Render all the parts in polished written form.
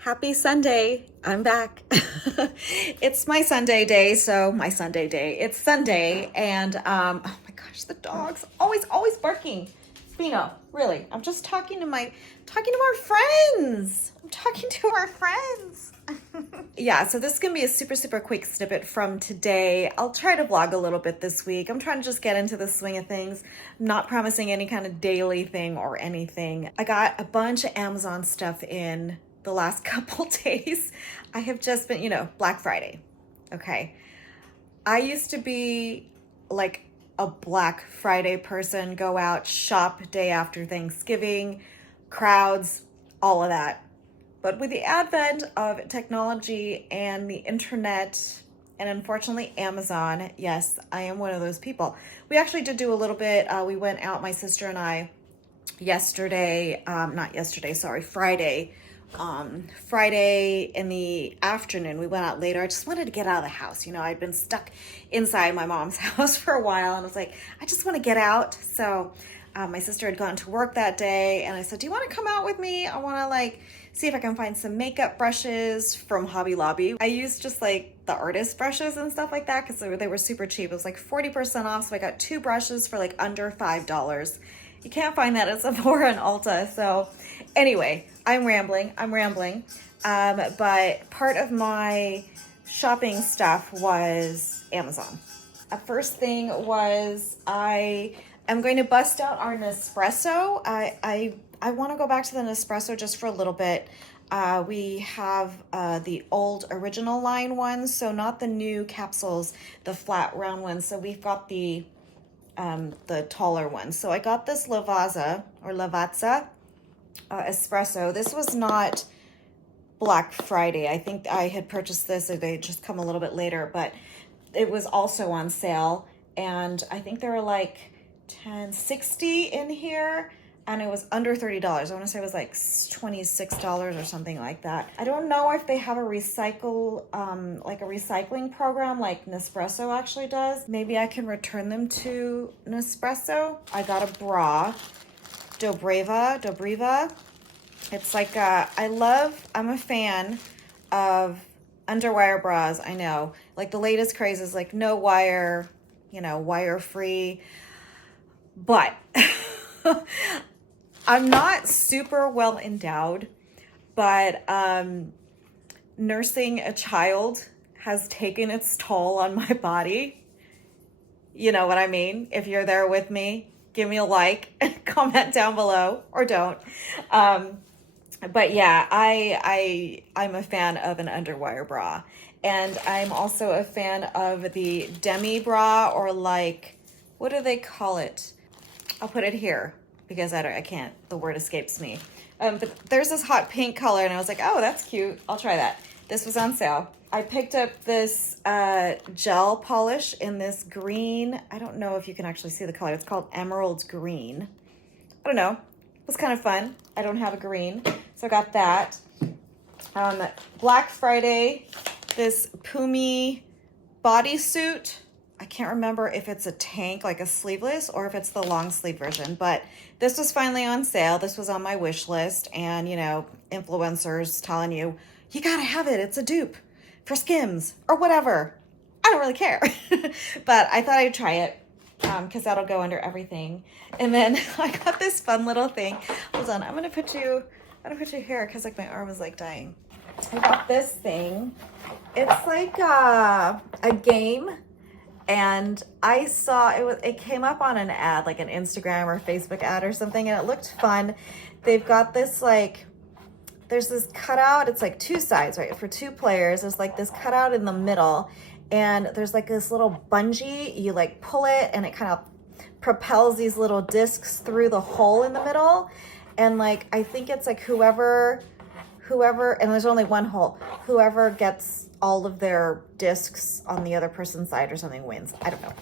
Happy Sunday. I'm back. It's my Sunday day, It's Sunday and oh my gosh, the dog's always barking. Spino, really. I'm just talking to our friends. I'm talking to our friends. Yeah, so this is gonna be a super quick snippet from today. I'll try to vlog a little bit this week. I'm trying to just get into the swing of things. I'm not promising any kind of daily thing or anything. I got a bunch of Amazon stuff in the last couple days. I have just been, Black Friday. Okay. I used to be like a Black Friday person, go out, shop day after Thanksgiving, crowds, all of that. But with the advent of technology and the internet, and unfortunately Amazon, yes, I am one of those people. We actually did do a little bit. We went out, my sister and I, Friday. Friday in the afternoon, we went out later. I just wanted to get out of the house. I'd been stuck inside my mom's house for a while, and I was like, I just want to get out. So my sister had gone to work that day, and I said, do you want to come out with me? I want to see if I can find some makeup brushes from Hobby Lobby. I used just the artist brushes and stuff like that because they were super cheap. It was 40% off, so I got 2 brushes for under $5. You can't find that at Sephora and Ulta. So anyway, I'm rambling. But part of my shopping stuff was Amazon. First thing was I am going to bust out our Nespresso. I want to go back to the Nespresso just for a little bit. We have the old original line ones, so not the new capsules, the flat round ones. So we've got the taller ones. So I got this Lavazza espresso. This was not Black Friday. I think I had purchased this, or they just come a little bit later, but it was also on sale. And I think there were $10.60 in here, and it was under $30. I want to say it was $26 or something like that. I don't know if they have a recycling program like Nespresso actually does. Maybe I can return them to Nespresso. I got a bra, Dobreva. It's I'm a fan of underwire bras. I know, the latest craze is no wire, wire free, but I'm not super well endowed, but nursing a child has taken its toll on my body. You know what I mean? If you're there with me, give me a like, comment down below, or don't. But yeah, I'm a fan of an underwire bra. And I'm also a fan of the demi bra, or what do they call it? I'll put it here because I can't, the word escapes me. But there's this hot pink color, and I was like, oh, that's cute. I'll try that. This was on sale. I picked up this gel polish in this green. I don't know if you can actually see the color. It's called Emerald Green. I don't know. It was kind of fun. I don't have a green, so I got that. Black Friday, this Pumi bodysuit. I can't remember if it's a tank, a sleeveless, or if it's the long sleeve version, but this was finally on sale. This was on my wish list, and influencers telling you gotta have it. It's a dupe for Skims or whatever. I don't really care, but I thought I'd try it because that'll go under everything. And then I got this fun little thing. Hold on, I'm gonna put you here because my arm is dying. I got this thing. It's a game. And I saw it came up on an ad, an Instagram or Facebook ad or something, and it looked fun. They've got this there's this cutout. It's 2 sides, right? For 2 players. There's this cutout in the middle, and there's this little bungee. You pull it, and it kind of propels these little discs through the hole in the middle. And I think it's whoever, and there's only one hole. Whoever gets all of their discs on the other person's side or something wins. I don't know.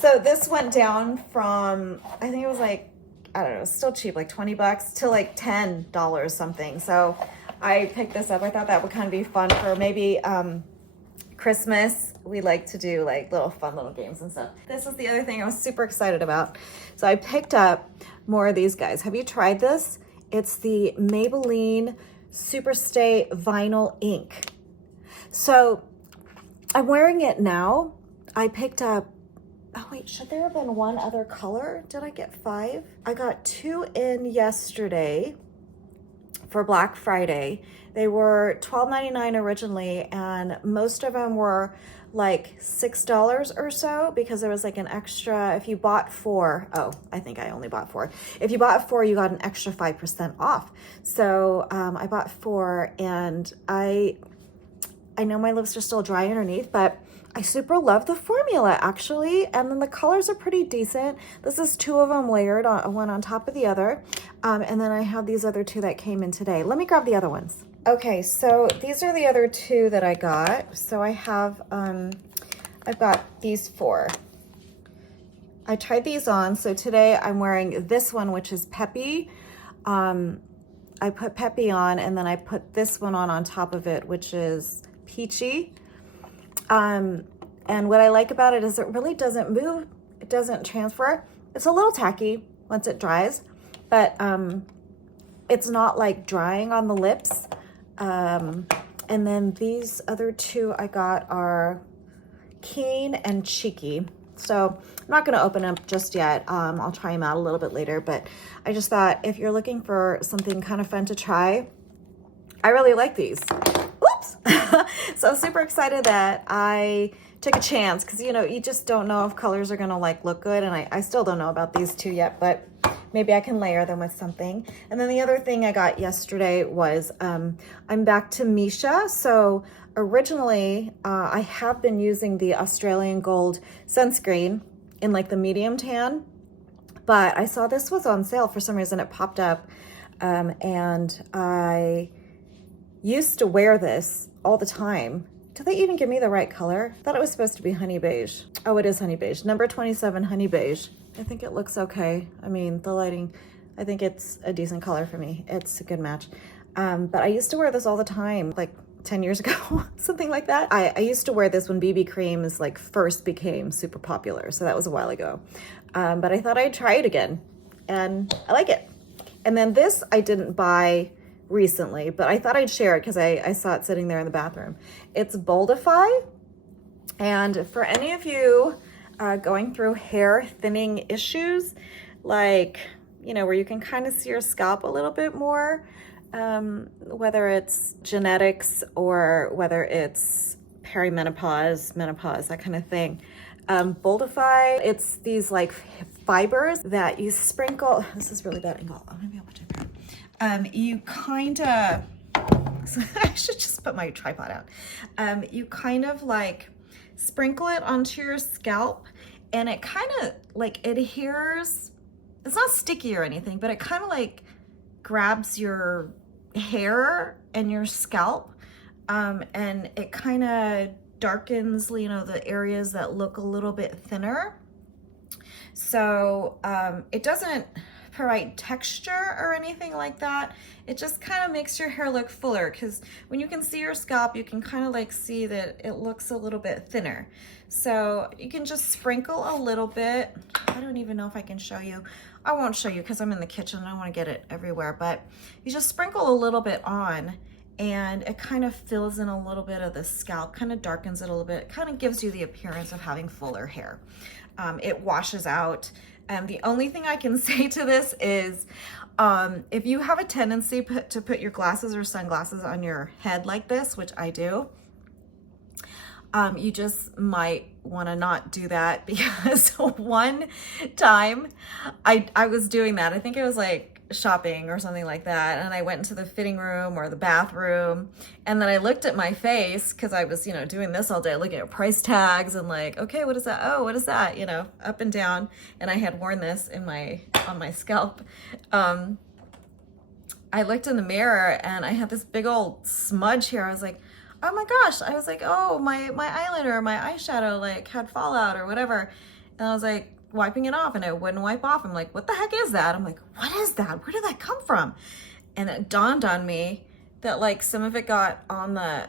So this went down from, I think it was I don't know, still cheap, $20 to $10 something. So I picked this up. I thought that would kind of be fun for maybe Christmas. We like to do little fun little games and stuff. This is the other thing I was super excited about. So I picked up more of these guys. Have you tried this? It's the Maybelline Superstay Vinyl Ink. So I'm wearing it now. I picked up, oh wait, should there have been one other color? Did I get 5? I got 2 in yesterday for Black Friday. They were $12.99 originally, and most of them were like $6 or so, because there was like an extra, if you bought 4, oh, I think I only bought 4. If you bought 4, you got an extra 5% off. So I bought 4, and I know my lips are still dry underneath, but I super love the formula actually. And then the colors are pretty decent. This is 2 of them layered, one on top of the other. And then I have these other 2 that came in today. Let me grab the other ones. Okay, so these are the other 2 that I got. So I have, I've got these 4. I tried these on. So today I'm wearing this one, which is Peppy. I put Peppy on, and then I put this one on top of it, which is Peachy. And what I like about it is it really doesn't move. It doesn't transfer. It's a little tacky once it dries, but it's not like drying on the lips. And then these other 2 I got are Keen and Cheeky. So I'm not going to open them just yet. I'll try them out a little bit later, but I just thought if you're looking for something kind of fun to try, I really like these. Oops. So I'm super excited that I took a chance, because you know, you just don't know if colors are gonna like look good, and I still don't know about these 2 yet, but maybe I can layer them with something. And then the other thing I got yesterday was I'm back to Misha. So originally I have been using the Australian Gold sunscreen in like the medium tan, but I saw this was on sale for some reason. It popped up, and I used to wear this all the time. Did they even give me the right color? I thought it was supposed to be honey beige. Oh, it is honey beige. Number 27 honey beige. I think it looks okay. I mean, the lighting, I think it's a decent color for me. It's a good match. But I used to wear this all the time, like 10 years ago, something like that. I used to wear this when BB creams like first became super popular. So that was a while ago. But I thought I'd try it again, and I like it. And then this I didn't buy recently, but I thought I'd share it because I saw it sitting there in the bathroom. It's Boldify. And for any of you going through hair thinning issues, like, you know, where you can kind of see your scalp a little bit more, whether it's genetics or whether it's perimenopause, menopause, that kind of thing. Boldify, it's these like fibers that you sprinkle. This is really bad angle. I'm gonna be able to do it. You kind of, I should just put my tripod out. You kind of like sprinkle it onto your scalp, and it kind of like adheres. It's not sticky or anything, but it kind of like grabs your hair and your scalp, and it kind of darkens, you know, the areas that look a little bit thinner. So it doesn't provide texture or anything like that. It just kind of makes your hair look fuller, because when you can see your scalp, you can kind of like see that it looks a little bit thinner. So you can just sprinkle a little bit. I don't even know if I can show you. I won't show you because I'm in the kitchen and I want to get it everywhere, but you just sprinkle a little bit on, and it kind of fills in a little bit of the scalp, kind of darkens it a little bit. It kind of gives you the appearance of having fuller hair. It washes out. The only thing I can say to this is, if you have a tendency to put your glasses or sunglasses on your head like this, which I do, you just might want to not do that, because one time I was doing that. I think it was like shopping or something like that, and I went into the fitting room or the bathroom, and then I looked at my face, because I was, you know, doing this all day, looking at price tags and like, okay, what is that? Oh, what is that? You know, up and down. And I had worn this on my scalp. I looked in the mirror and I had this big old smudge here. I was like, oh my gosh. I was like, oh, my eyeliner, my eyeshadow like had fallout or whatever. And I was like wiping it off, and it wouldn't wipe off. I'm like, what the heck is that? I'm like, what is that? Where did that come from? And it dawned on me that like some of it got on the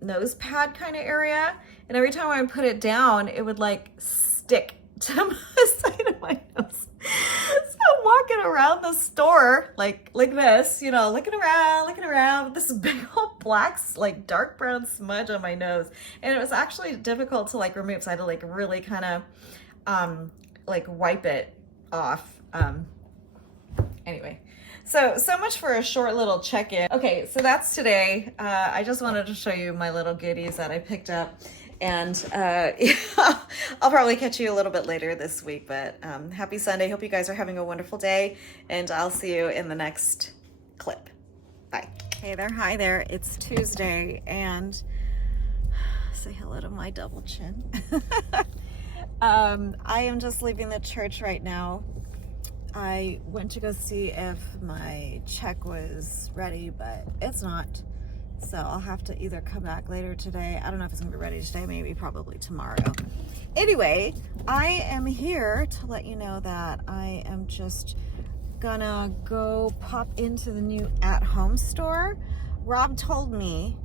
nose pad kind of area. And every time I would put it down, it would like stick to the side of my nose. So I'm walking around the store like this, you know, looking around with this big old black, like dark brown smudge on my nose. And it was actually difficult to like remove. So I had to like really kind of like wipe it off. Anyway, so much for a short little check-in. Okay, so that's today. I just wanted to show you my little goodies that I picked up. And I'll probably catch you a little bit later this week, but happy Sunday. Hope you guys are having a wonderful day, and I'll see you in the next clip. Bye. Hey there, hi there. It's Tuesday, and say hello to my double chin. I am just leaving the church right now. I went to go see if my check was ready, but it's not. So I'll have to either come back later today. I don't know if it's gonna be ready today, maybe probably tomorrow. Anyway, I am here to let you know that I am just gonna go pop into the new at-home store. Rob told me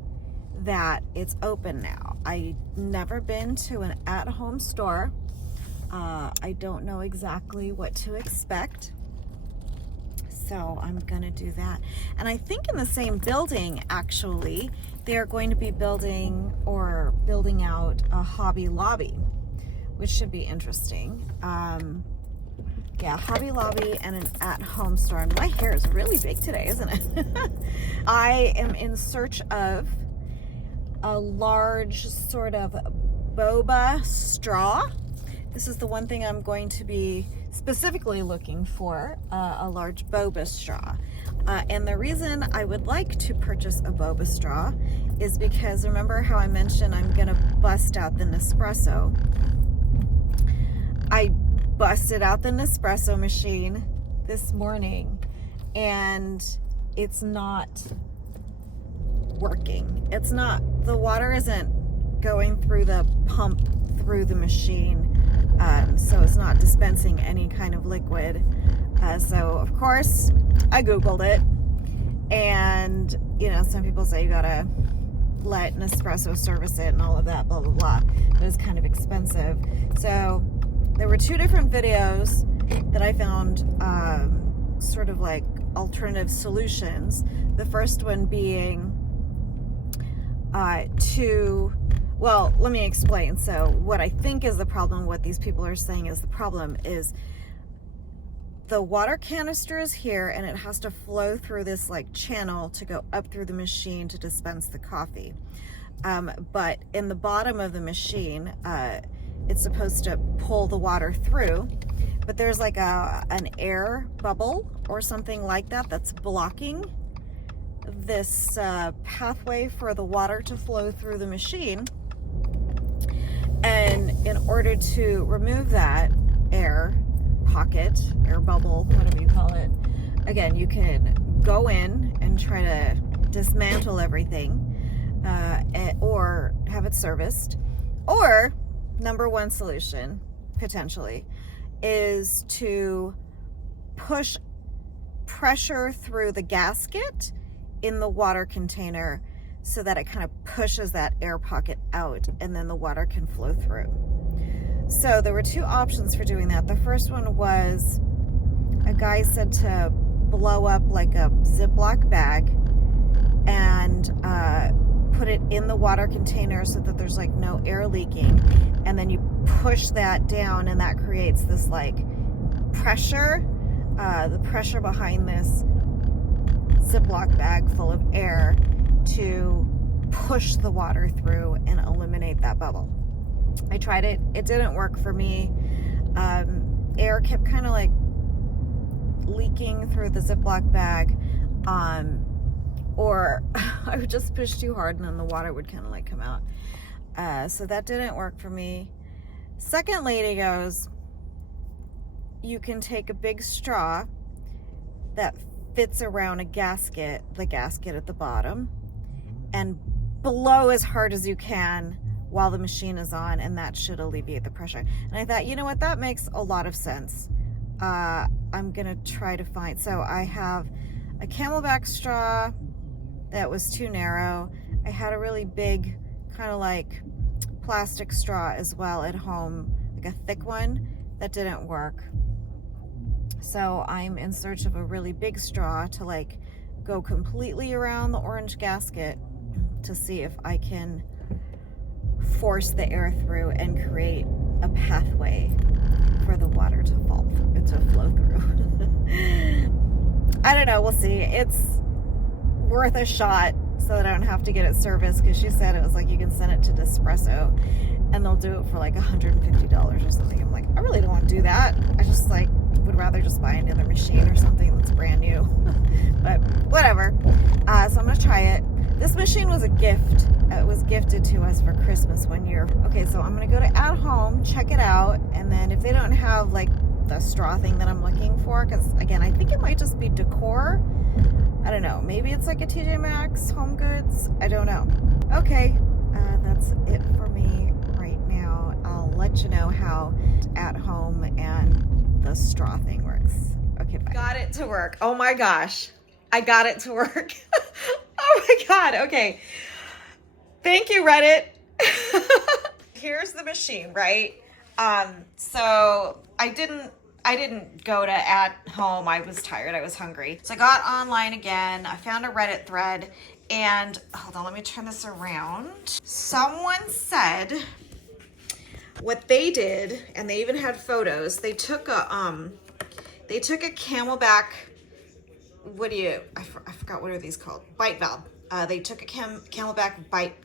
that it's open now. I've never been to an at-home store. I don't know exactly what to expect. So I'm gonna do that. And I think in the same building, actually, they're going to be building out a Hobby Lobby, which should be interesting. Yeah, Hobby Lobby and an at-home store. And my hair is really big today, isn't it? I am in search of a large sort of boba straw. This is the one thing I'm going to be specifically looking for, a large boba straw. And the reason I would like to purchase a boba straw is because remember how I mentioned I'm gonna bust out the Nespresso. I busted out the Nespresso machine this morning and it's not working. The water isn't going through the pump through the machine. So it's not dispensing any kind of liquid. So of course I Googled it, and you know, some people say you gotta let Nespresso service it and all of that, blah, blah, blah. But it's kind of expensive. So there were two different videos that I found, sort of like alternative solutions. The first one being well, let me explain. So what I think is the problem, what these people are saying is the problem, is the water canister is here and it has to flow through this like channel to go up through the machine to dispense the coffee. But in the bottom of the machine, it's supposed to pull the water through, but there's like an air bubble or something like that that's blocking this pathway for the water to flow through the machine. And in order to remove that air pocket, air bubble, whatever you call it, again, you can go in and try to dismantle everything, or have it serviced. Or number one solution, potentially, is to push pressure through the gasket in the water container so that it kind of pushes that air pocket out and then the water can flow through. So there were two options for doing that. The first one was, a guy said to blow up like a Ziploc bag and put it in the water container so that there's like no air leaking, and then you push that down and that creates this like pressure, the pressure behind this Ziploc bag full of air to push the water through and eliminate that bubble. I tried it. It didn't work for me. Air kept kind of like leaking through the Ziploc bag, or I would just push too hard and then the water would kind of like come out. So that didn't work for me. Second lady goes, you can take a big straw that fits around a gasket, the gasket at the bottom, and blow as hard as you can while the machine is on, and that should alleviate the pressure. And I thought, you know what, that makes a lot of sense. I'm gonna try to find, so I have a Camelback straw that was too narrow. I had a really big kind of like plastic straw as well at home, like a thick one, that didn't work. So I'm in search of a really big straw to like go completely around the orange gasket to see if I can force the air through and create a pathway for the water to flow through. I don't know, we'll see. It's worth a shot so that I don't have to get it serviced, because she said it was like you can send it to Nespresso and they'll do it for like $150 or something. I'm like, I really don't want to do that. I just like would rather just buy another machine or something that's brand new. But whatever. So I'm gonna try it. This machine was a gift. It was gifted to us for Christmas one year. Okay, so I'm gonna go to At Home, check it out, and then if they don't have like the straw thing that I'm looking for, because again, I think it might just be decor. I don't know. Maybe it's like a TJ Maxx, Home Goods. I don't know. Okay, that's it for me right now. I'll let you know how At Home and the straw thing works. Okay, bye. Got it to work. Oh my gosh. I got it to work. Oh my God. Okay. Thank you, Reddit. Here's the machine, right? So I didn't go to At Home. I was tired. I was hungry. So I got online again. I found a Reddit thread, and hold on, let me turn this around. Someone said what they did, and they even had photos. They took a Camelback. I forgot, what are these called? Bite valve. They took a Camelback bite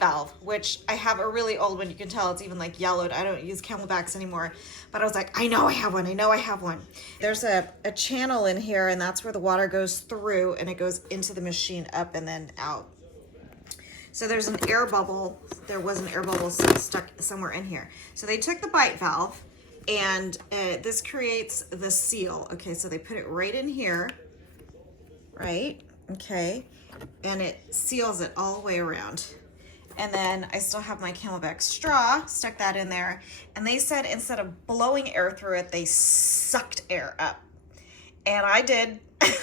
valve, which I have a really old one. You can tell it's even like yellowed. I don't use Camelbacks anymore, but I was like, I know I have one. There's a channel in here, and that's where the water goes through, and it goes into the machine, up and then out. So there's an air bubble. There was an air bubble stuck somewhere in here. So they took the bite valve, and this creates the seal. Okay, so they put it right in here, right? Okay, and it seals it all the way around. And then I still have my Camelback straw, stuck that in there. And they said instead of blowing air through it, they sucked air up. And I did.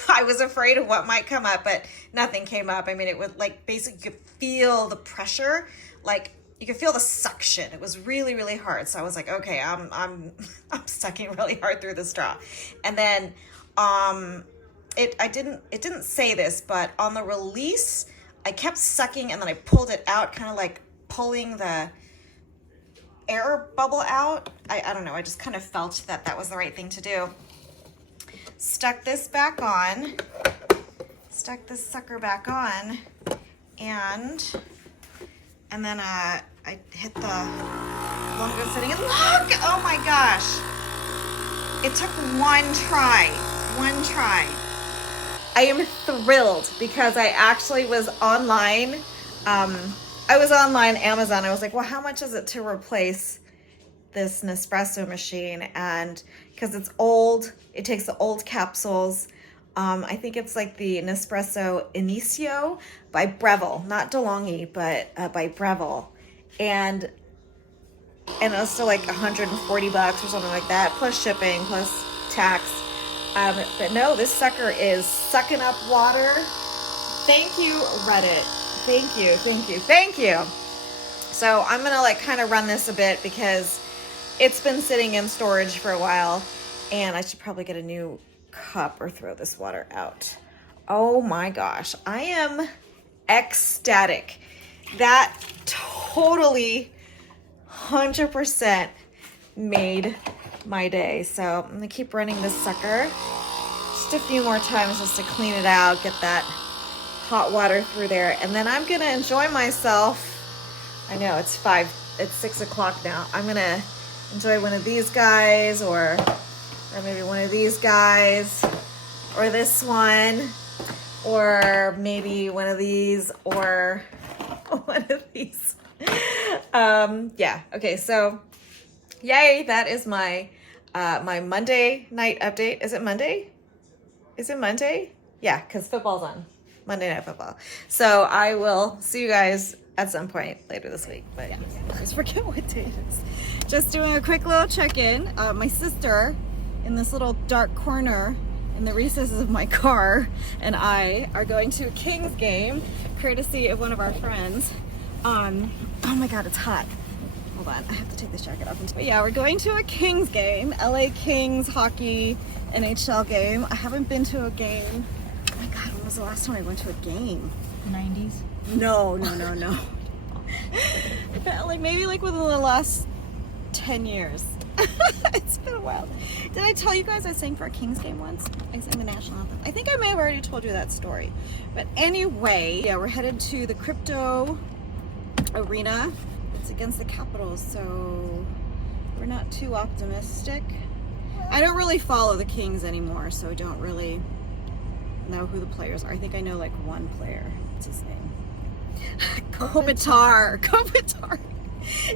I was afraid of what might come up, but nothing came up. I mean, it would like, basically you could feel the pressure, like you could feel the suction. It was really, really hard. So I was like, okay, I'm sucking really hard through the straw. And then it didn't say this, but on the release, I kept sucking, and then I pulled it out, kind of like pulling the air bubble out. I don't know. I just kind of felt that was the right thing to do. Stuck this back on. Stuck this sucker back on. And then I hit the logo setting. And look! Oh my gosh. It took one try. I am thrilled because I actually was online. Amazon. I was like, well, how much is it to replace this Nespresso machine? And because it's old, it takes the old capsules. I think it's like the Nespresso Inicio by Breville, not DeLonghi, but by Breville. And it was still like $140 or something like that, plus shipping, plus tax. But no, this sucker is sucking up water. Thank you, Reddit. Thank you. So I'm gonna like kind of run this a bit because it's been sitting in storage for a while, and I should probably get a new cup or throw this water out. Oh my gosh, I am ecstatic. That totally 100% made my day. So I'm gonna keep running this sucker just a few more times just to clean it out, get that hot water through there, and then I'm gonna enjoy myself. I know it's 6 o'clock now. I'm gonna enjoy one of these guys, or maybe one of these guys, or this one, or maybe one of these, or one of these. Yeah, okay, so yay, that is my my Monday night update. Is it Monday? Yeah, because football's on. Monday Night Football. So I will see you guys at some point later this week. But yeah, I always forget what day it is. Just doing a quick little check-in. My sister, in this little dark corner in the recesses of my car, and I are going to a Kings game, courtesy of one of our friends. Oh my God, it's hot. Hold on, I have to take this jacket off. But yeah, we're going to a Kings game, LA Kings hockey NHL game. I haven't been to a game. Oh my God, when was the last time I went to a game? 90s? No. Like maybe like within the last 10 years. It's been a while. Did I tell you guys I sang for a Kings game once? I sang the national anthem. I think I may have already told you that story. But anyway, yeah, we're headed to the crypto arena. It's against the Capitals, so we're not too optimistic. I don't really follow the Kings anymore, so I don't really know who the players are. I think I know like one player. What's his name? Kopitar.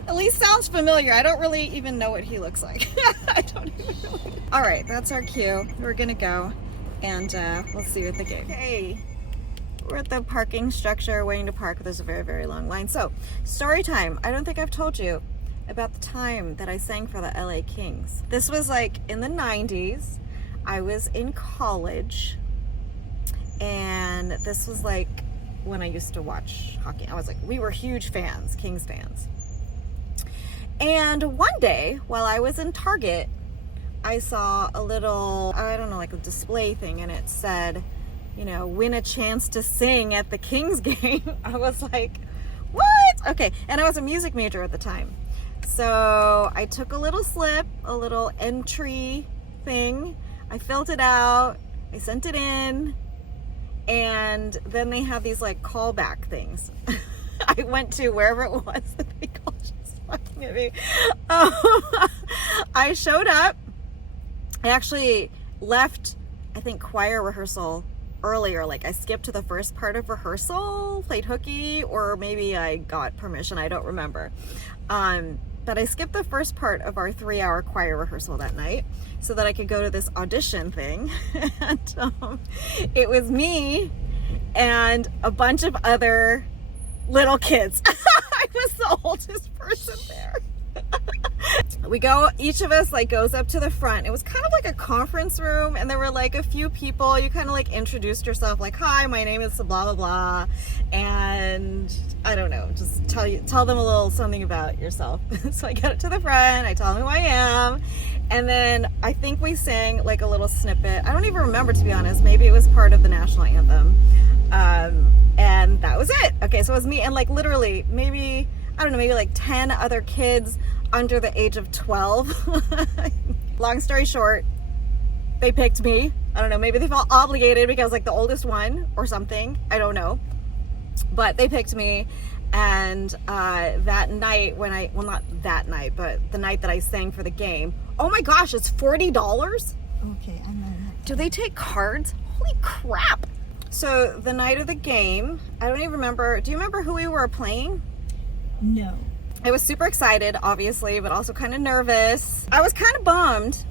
At least sounds familiar. I don't really even know what he looks like. I don't even know. All right, that's our cue. We're gonna go, and we'll see you at the game. Okay, we're at the parking structure waiting to park. There's a very, very long line. So, story time. I don't think I've told you about the time that I sang for the LA Kings. This was like in the 90s. I was in college, and this was like when I used to watch hockey. I was like, we were huge fans, Kings fans. And one day, while I was in Target, I saw a little, I don't know, like a display thing, and it said, you know, win a chance to sing at the Kings game. I was like, what? Okay, and I was a music major at the time. So I took a little slip, a little entry thing. I filled it out, I sent it in, and then they have these like callback things. I went to wherever it was that they called. Fucking at me. I showed up. I actually left, I think, choir rehearsal earlier. Like I skipped to the first part of rehearsal, played hooky, or maybe I got permission. I don't remember. But I skipped the first part of our 3-hour choir rehearsal that night so that I could go to this audition thing. And it was me and a bunch of other little kids. I was the oldest person there. We go, each of us like goes up to the front. It was kind of like a conference room, and there were like a few people. You kind of like introduced yourself, like, hi, my name is blah blah blah, and I don't know, just tell them a little something about yourself. So I get up to the front, I tell them who I am, and then I think we sang like a little snippet. I don't even remember, to be honest. Maybe it was part of the national anthem. And that was it. Okay, so it was me and like literally maybe, I don't know, maybe like 10 other kids under the age of 12. Long story short, they picked me. I don't know, maybe they felt obligated because like the oldest one or something. I don't know. But they picked me, and that night when well, not that night, but the night that I sang for the game, oh my gosh, it's $40? Okay, I'm not. Do they take cards? Holy crap. So the night of the game, I don't even remember. Do you remember who we were playing? No. I was super excited, obviously, but also kind of nervous. I was kind of bummed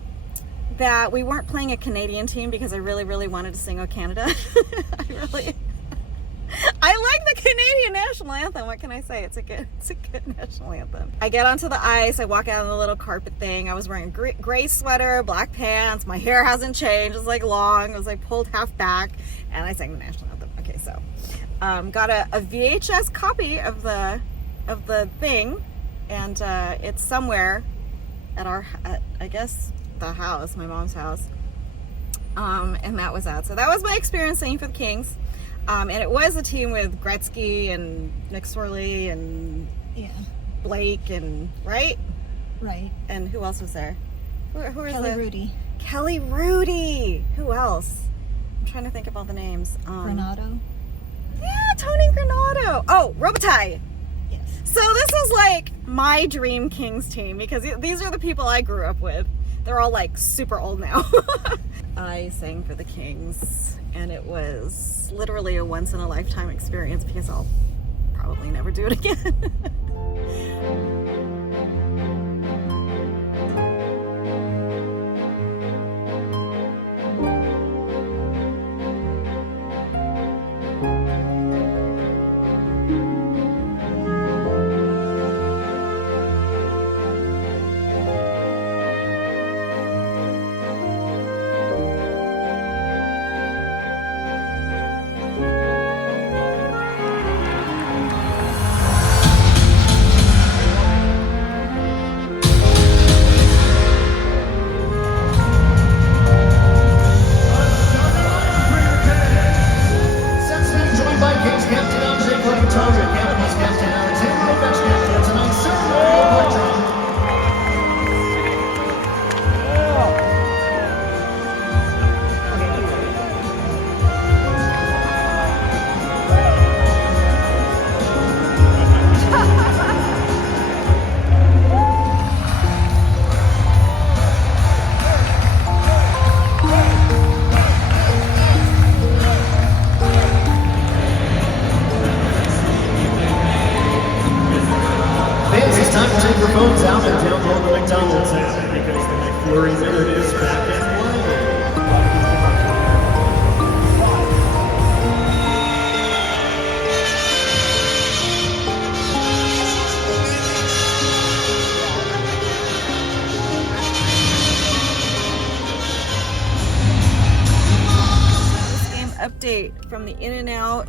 that we weren't playing a Canadian team because I really, really wanted to sing "O Canada." I like the Canadian national anthem. What can I say? It's a good national anthem. I get onto the ice. I walk out on the little carpet thing. I was wearing a gray sweater, black pants. My hair hasn't changed. It's like long. It was like pulled half back, and I sang the national anthem. Okay, so got a VHS copy of the thing, and it's somewhere at I guess the house, my mom's house. And that was that. So that was my experience singing for the Kings. And it was a team with Gretzky and Nick Swirly and Blake and right. And who else was there? Who was Kelly Rudy. Kelly Rudy. Who else? I'm trying to think of all the names. Granato. Yeah, Tony Granato. Oh, Robitaille. Yes. So this is like my dream Kings team because these are the people I grew up with. They're all like super old now. I sang for the Kings, and it was literally a once in a lifetime experience because I'll probably never do it again. from the In-N-Out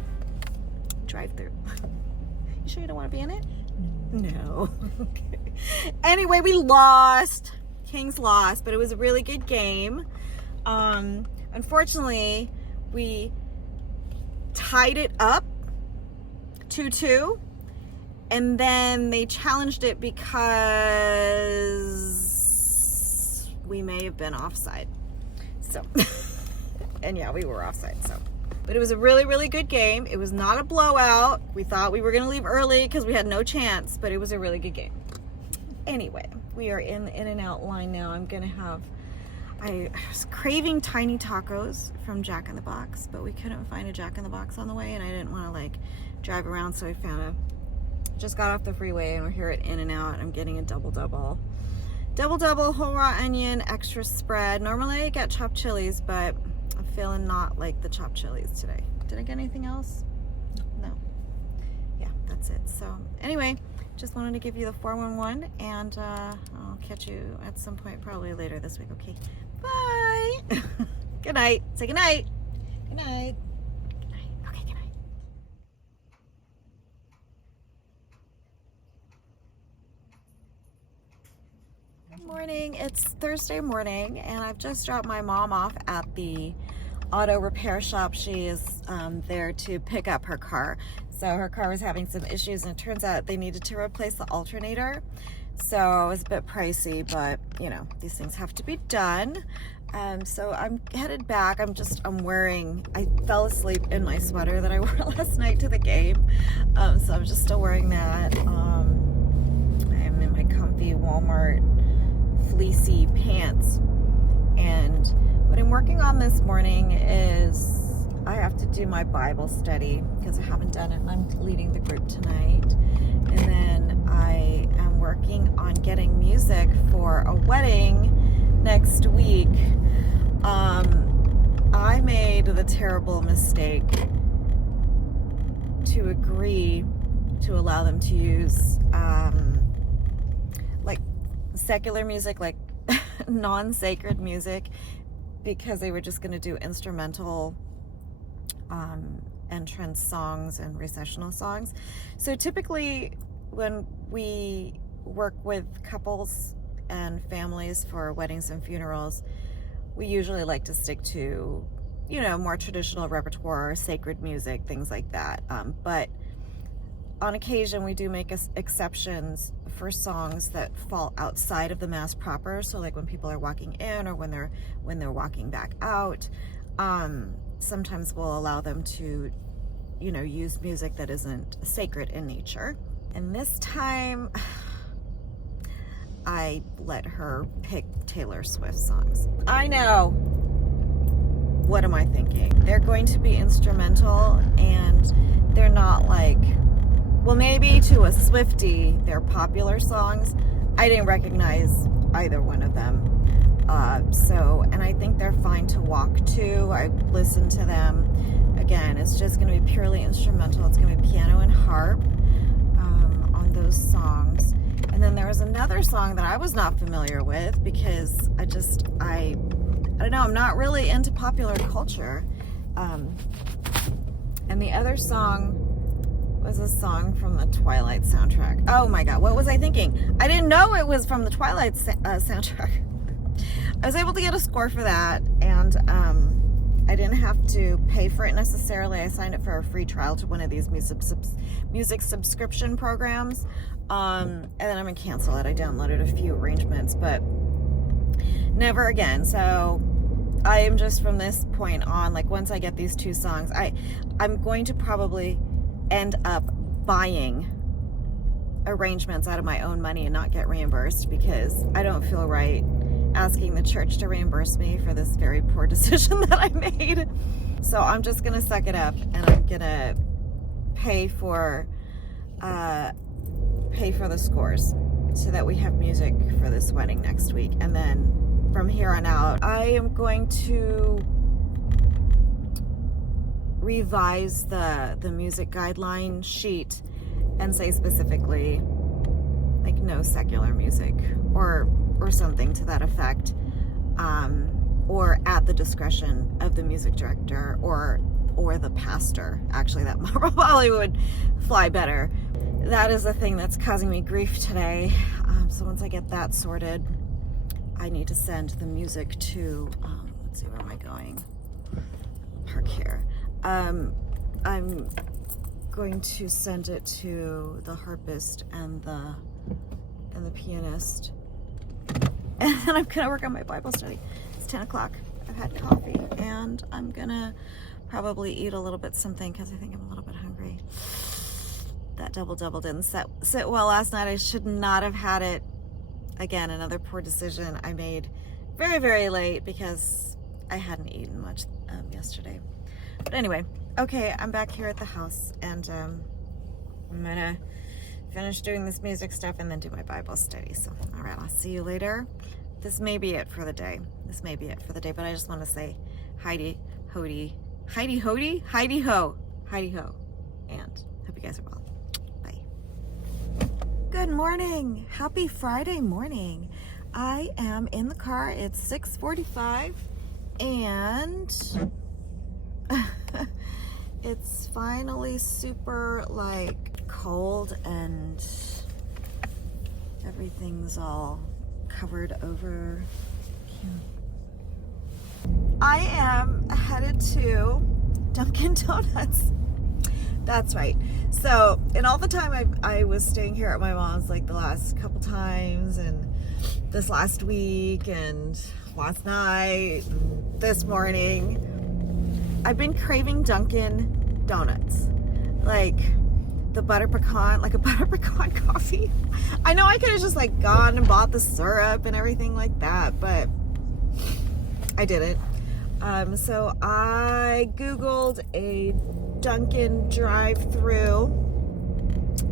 drive-through. You sure you don't want to be in it? No. Okay. Anyway, we lost. Kings lost, but it was a really good game. Unfortunately, we tied it up 2-2, and then they challenged it because we may have been offside. So, and yeah, we were offside, so. But it was a really, really good game. It was not a blowout. We thought we were going to leave early because we had no chance, but it was a really good game. Anyway, we are in the In-N-Out line now. I was craving tiny tacos from Jack in the Box, but we couldn't find a Jack in the Box on the way, and I didn't want to like drive around, so I found just got off the freeway, and we're here at In-N-Out. I'm getting a double, whole raw onion, extra spread. Normally I get chopped chilies, but I'm feeling not like the chopped chilies today. Did I get anything else? No. Yeah, that's it. So anyway, just wanted to give you the 411, and I'll catch you at some point probably later this week. Okay, bye. Good night. Say good night. Good night. Good night. Okay, good night. Good morning. It's Thursday morning, and I've just dropped my mom off at the auto repair shop. She is there to pick up her car. So her car was having some issues, and it turns out they needed to replace the alternator. So it was a bit pricey, but you know, these things have to be done. So I'm headed back. I fell asleep in my sweater that I wore last night to the game. So I'm just still wearing that. I am in my comfy Walmart fleecy pants. And what I'm working on this morning is I have to do my Bible study because I haven't done it, and I'm leading the group tonight. And then I am working on getting music for a wedding next week. I made the terrible mistake to agree to allow them to use like secular music, like non-sacred music, because they were just going to do instrumental entrance songs and recessional songs. So typically when we work with couples and families for weddings and funerals, we usually like to stick to, you know, more traditional repertoire, sacred music, things like that. But on occasion we do make exceptions for songs that fall outside of the mass proper. So like when people are walking in, or when they're walking back out, sometimes we'll allow them to, you know, use music that isn't sacred in nature. And this time I let her pick Taylor Swift songs. I know. What am I thinking? They're going to be instrumental, and they're not like, well, maybe to a Swiftie, they're popular songs. I didn't recognize either one of them. And I think they're fine to walk to. I listened to them. Again, it's just going to be purely instrumental. It's going to be piano and harp on those songs. And then there was another song that I was not familiar with because I don't know, I'm not really into popular culture. And the other song was a song from the Twilight soundtrack. Oh my God, what was I thinking? I didn't know it was from the Twilight soundtrack. I was able to get a score for that, and I didn't have to pay for it necessarily. I signed up for a free trial to one of these music subscription programs, and then I'm gonna cancel it. I downloaded a few arrangements, but never again. So I am just, from this point on, like once I get these two songs, I'm going to probably end up buying arrangements out of my own money and not get reimbursed, because I don't feel right asking the church to reimburse me for this very poor decision that I made. So I'm just gonna suck it up, and I'm gonna pay for the scores so that we have music for this wedding next week. And then from here on out, I am going to revise the music guideline sheet and say specifically like no secular music, or something to that effect, or at the discretion of the music director, or or the pastor. Actually, that probably would fly better. That is the thing that's causing me grief today. So once I get that sorted, I need to send the music to, let's see, where am I going? Park here. I'm going to send it to the harpist and the pianist. And then I'm gonna work on my Bible study. It's 10 o'clock. I've had coffee and I'm gonna probably eat a little bit something because I think I'm a little bit hungry. That double didn't sit well last night. I should not have had it. Again, another poor decision I made very, very late because I hadn't eaten much yesterday. But anyway, okay, I'm back here at the house and I'm gonna finish doing this music stuff and then do my Bible study. So, all right, I'll see you later. This may be it for the day. But I just want to say Heidi ho, and hope you guys are well. Bye. Good morning. Happy Friday morning. I am in the car. It's 6:45 and it's finally super cold and everything's all covered over. I am headed to Dunkin' Donuts. That's right. So, in all the time I was staying here at my mom's, the last couple times, and this last week, and last night, and this morning, I've been craving Dunkin' Donuts. The butter pecan, a butter pecan coffee. I know I could have just gone and bought the syrup and everything like that, but I didn't. So I Googled a Dunkin' drive-through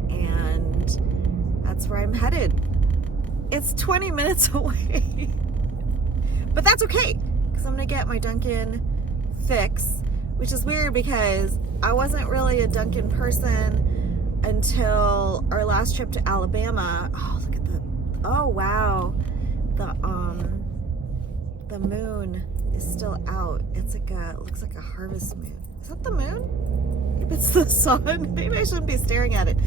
and that's where I'm headed. It's 20 minutes away, but that's okay because I'm gonna get my Dunkin' fix, which is weird because I wasn't really a Dunkin' person until our last trip to Alabama. Oh, look at oh wow, the moon is still out. It's looks like a harvest moon. Is that the moon? Maybe it's the sun. Maybe I shouldn't be staring at it.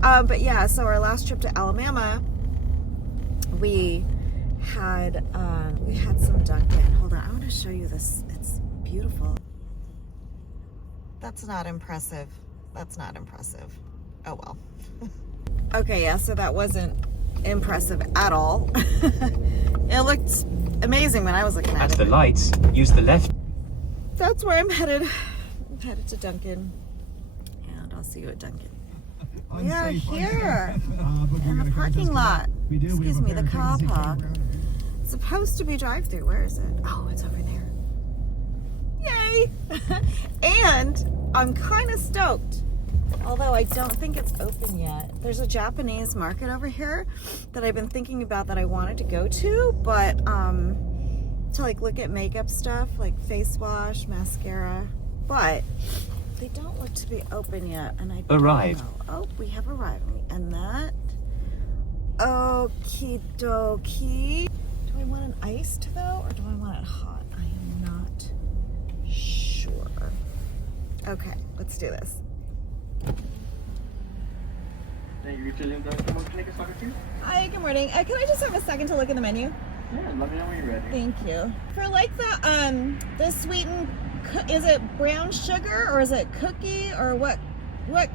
But yeah, so our last trip to Alabama, we had some Dunkin'. Hold on, I want to show you this. It's beautiful. That's not impressive. Oh well. Okay, yeah, so that wasn't impressive at all. It looked amazing when I was looking at it. At the lights, use the left. That's where I'm headed. I'm headed to Dunkin', and I'll see you at Dunkin'. We are here in the parking lot. Excuse me, the car park. It's supposed to be drive-through. Where is it? Oh, it's over there. Yay! And I'm kind of stoked. Although I don't think it's open yet. There's a Japanese market over here that I've been thinking about that I wanted to go to, but to look at makeup stuff, face wash, mascara, but they don't look to be open yet, and I don't Arrived. know. Oh, we have arrived. And that, okie dokie. Do I want an iced though, or do I want it hot? I am not sure. Okay, let's do this. Thank you, Rachelle. Can I get started too? Hi, good morning. Can I just have a second to look at the menu? Yeah, let me know when you're ready. Thank you. For the sweetened, is it brown sugar or is it cookie, or what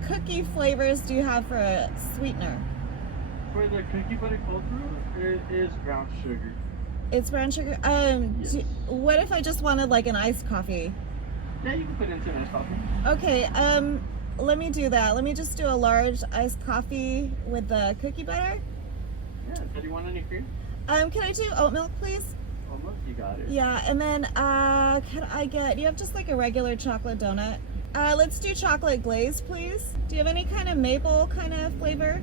cookie flavors do you have for a sweetener? For the cookie butter cold brew, it is brown sugar. It's brown sugar. Yes. What if I just wanted an iced coffee? Yeah, you can put it into an iced coffee. Okay. Let me do that. Let me just do a large iced coffee with the cookie butter. Yeah, do you want any cream? Can I do oat milk, please? Oh, look, you got it. Yeah, and then can I get, do you have just a regular chocolate donut? Let's do chocolate glaze, please. Do you have any kind of maple kind of flavor?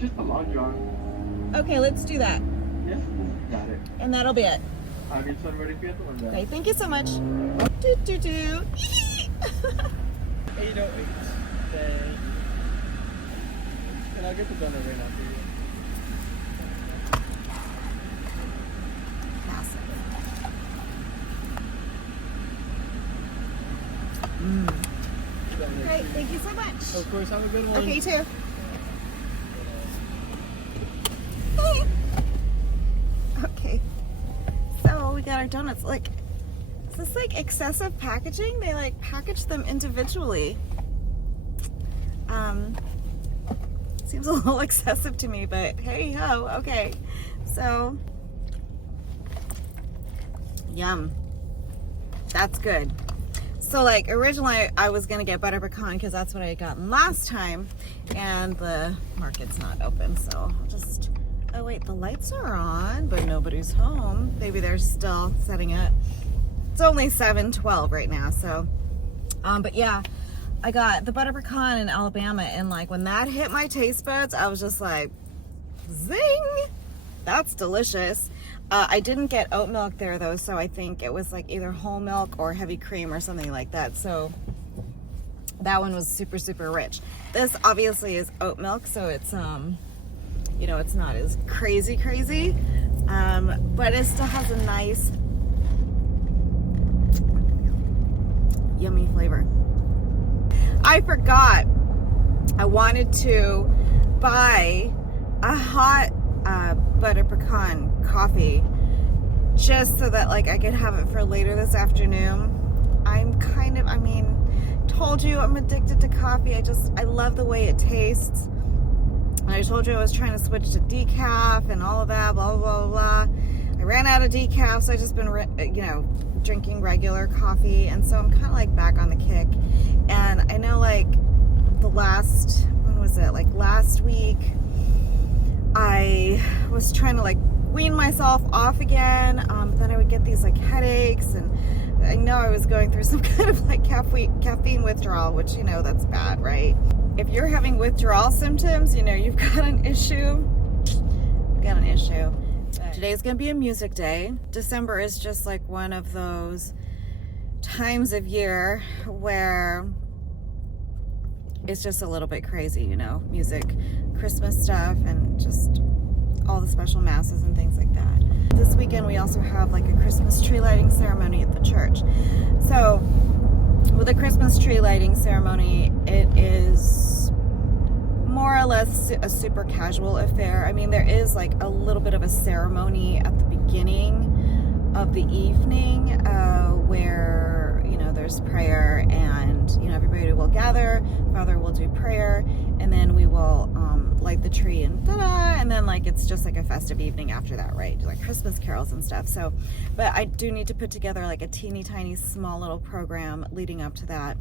Just a long john. Okay, let's do that. Yes, got it. And that'll be it. I'll get some ready for you at the window. Okay, thank you so much. 808. Thank you. And I'll get the donut right now for you. Thank you so much. Of course, have a good one. Okay, you too. Okay. So we got our donuts. Like, is this like excessive packaging? They like package them individually. Seems a little excessive to me, but hey ho, okay. So, yum. That's good. So like originally I was gonna get butter pecan because that's what I had gotten last time, and the market's not open, so I'll just, oh wait, the lights are on, but nobody's home. Maybe they're still setting it. It's only 7:12 right now, so, but yeah, I got the butter pecan in Alabama, and like when that hit my taste buds, I was just like, zing, that's delicious. I didn't get oat milk there though, so I think it was like either whole milk or heavy cream or something like that. So that one was super, super rich. This obviously is oat milk, so it's, you know, it's not as crazy, but it still has a nice, yummy flavor. I forgot I wanted to buy a hot butter pecan coffee just so that like I could have it for later this afternoon. I'm kind of, I mean, told you I'm addicted to coffee. I love the way it tastes. And I told you I was trying to switch to decaf and all of that, blah, blah, blah, blah. I ran out of decaf, so I just been, you know, drinking regular coffee. And so I'm kind of like back on the kick. And I know like the last, when was it? Like last week, I was trying to like wean myself off again. Then I would get these like headaches, and I know I was going through some kind of like caffeine withdrawal, which, you know, that's bad, right? If you're having withdrawal symptoms, you know, you've got an issue. Today's gonna be a music day. December is just like one of those times of year where it's just a little bit crazy, you know, music, Christmas stuff, and just all the special masses and things like that. This weekend we also have like a Christmas tree lighting ceremony at the church. So with a Christmas tree lighting ceremony, it is more or less a super casual affair. I mean, there is like a little bit of a ceremony at the beginning of the evening where, you know, there's prayer, and, you know, everybody will gather, Father will do prayer, and then we will light the tree, and ta-da, and then like it's just like a festive evening after that, right? Like Christmas carols and stuff. So, but I do need to put together like a teeny tiny small little program leading up to that,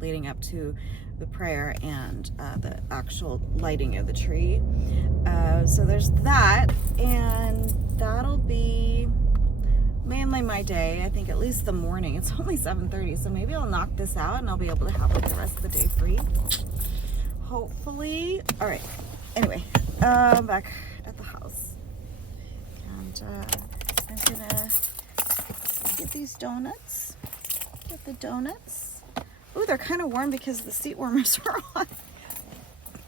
leading up to the prayer and the actual lighting of the tree. So there's that, and that'll be mainly my day. I think at least the morning. It's only 7:30, so maybe I'll knock this out and I'll be able to have like the rest of the day free, hopefully. All right, anyway, back at the house, and I'm gonna get these donuts. Get the donuts. Ooh, they're kind of warm because the seat warmers are on.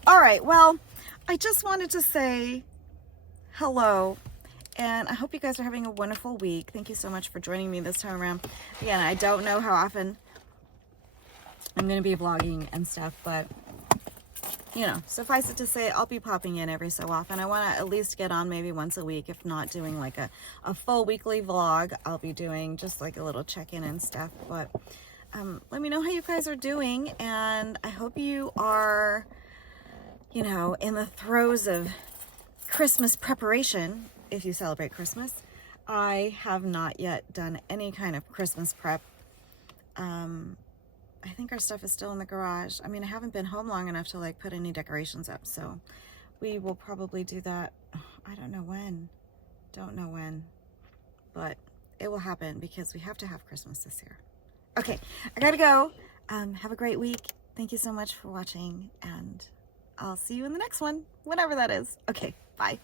All right, well, I just wanted to say hello, and I hope you guys are having a wonderful week. Thank you so much for joining me this time around. Again, I don't know how often I'm going to be vlogging and stuff, but, you know, suffice it to say, I'll be popping in every so often. I want to at least get on maybe once a week, if not doing like a full weekly vlog. I'll be doing just like a little check-in and stuff, but let me know how you guys are doing, and I hope you are, you know, in the throes of Christmas preparation, if you celebrate Christmas. I have not yet done any kind of Christmas prep. I think our stuff is still in the garage. I mean, I haven't been home long enough to like put any decorations up, so we will probably do that. I don't know when, but it will happen because we have to have Christmas this year. Okay, I gotta go. Have a great week. Thank you so much for watching, and I'll see you in the next one, whenever that is. Okay, bye.